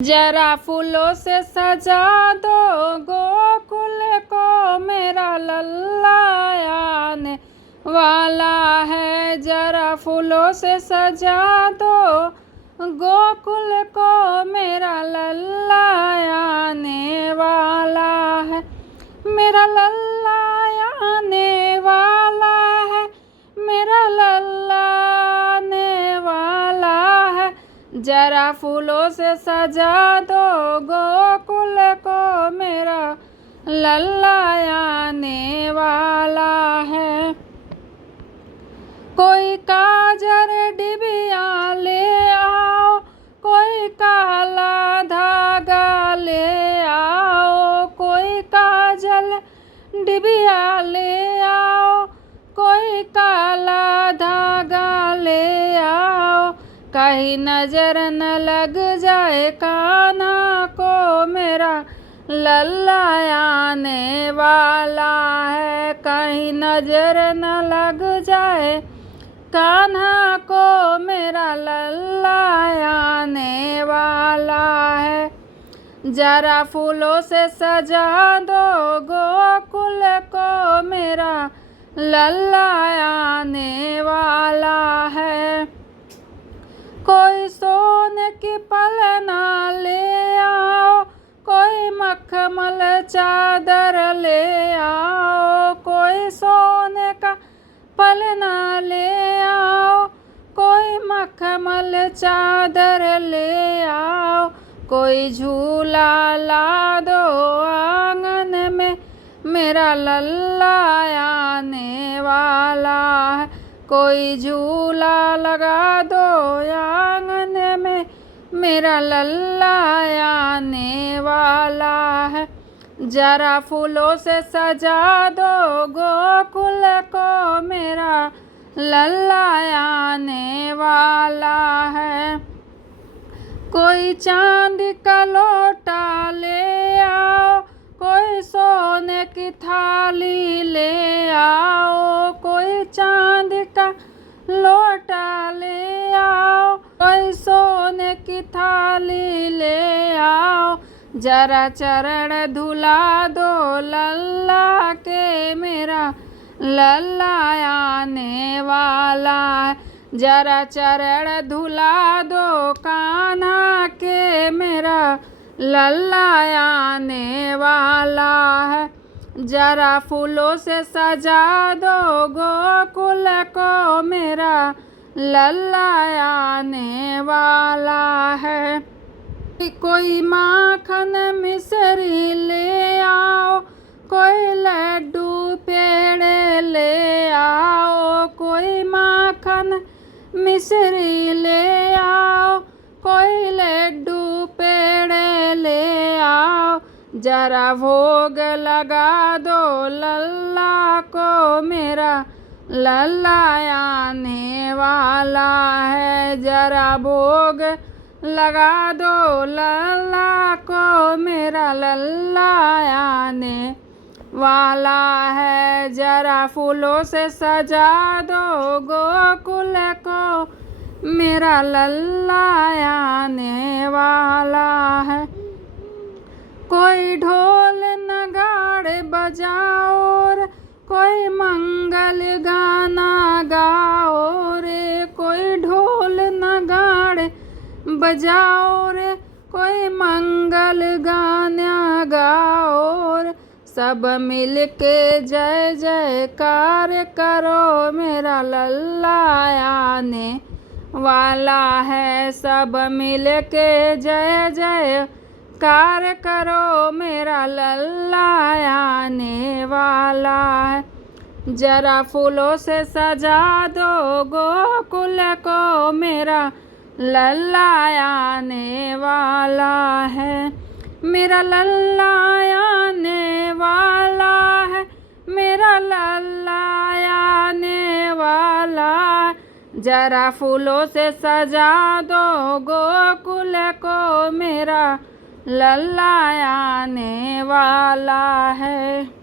जरा फूलों से सजा दो गोकुल को, मेरा लल्ला आने वाला है। जरा फूलों से सजा दो गोकुल को, मेरा लल्ला आने वाला है। मेरा लल्ला आने वाला है, मेरा लल्ला आने वाला है। जरा फूलों से सजा दो गोकुल को, मेरा लल्ला आने वाला है। कोई काजर डिबिया ले आओ, कोई काला धागा ले आओ। कोई काजल डिबिया ले आओ, कोई काला धागा ले आओ। कहीं नजर न लग जाए कान्हा को, मेरा लल्ला आने वाला है। कहीं नजर न लग जाए कान्हा को, मेरा लल्ला आने वाला है। जरा फूलों से सजा दो गोकुल को, मेरा लल्ला आने वाला है। कोई सोने की पलना ले आओ, कोई मखमल चादर ले आओ। कोई सोने का पलना ले आओ, कोई मखमल चादर ले आओ। कोई झूला ला दो आंगन में, मेरा लल्ला आने वाला है। कोई झूला लगा दो आंगन में, मेरा लल्ला आने वाला है। जरा फूलों से सजा दो गोकुल को, मेरा लल्ला आने वाला है। कोई चांद का लोटा ले आओ, कोई सोने की थाली ले आओ। कोई चांद का लोटा ले आओ, कोई सोने की थाली ले आओ। जरा चरण धुला दो लल्ला के, मेरा लल्ला आने वाला है। जरा चरण धुला दो कान्हा के, मेरा लल्ला आने वाला है। जरा फूलों से सजा दो गोकुल को, मेरा लल्ला आने वाला है। कोई माखन मिश्री ले आओ, कोई लड्डू पेड़े ले आओ। कोई माखन मिश्री ले आओ, कोई लड्डू पेड़े ले आओ। जरा भोग लगा दो लल्ला को, मेरा लल्ला आने वाला है। जरा भोग लगा दो लल्ला को, मेरा लल्ला आने वाला है। जरा फूलों से सजा दो गोकुल को, मेरा लल्ला आने वाला है। कोई ढोल नगाड़े बजाओ रे, कोई मंगल गाना गाओ रे। कोई ढोल नगाड़े बजाओ रे, कोई मंगल गाना गाओ रे। सब मिल के जय जयकार करो, मेरा लल्ला आने वाला है। सब मिल के जय जयकार करो, मेरा लल्ला आने वाला है। जरा फूलों से सजा दो गोकुल को, मेरा लल्ला आने वाला है। मेरा लल्ला आने वाला है, मेरा लल्ला आने वाला है। जरा फूलों से सजा दो गोकुल को, मेरा लल्ला आने वाला है।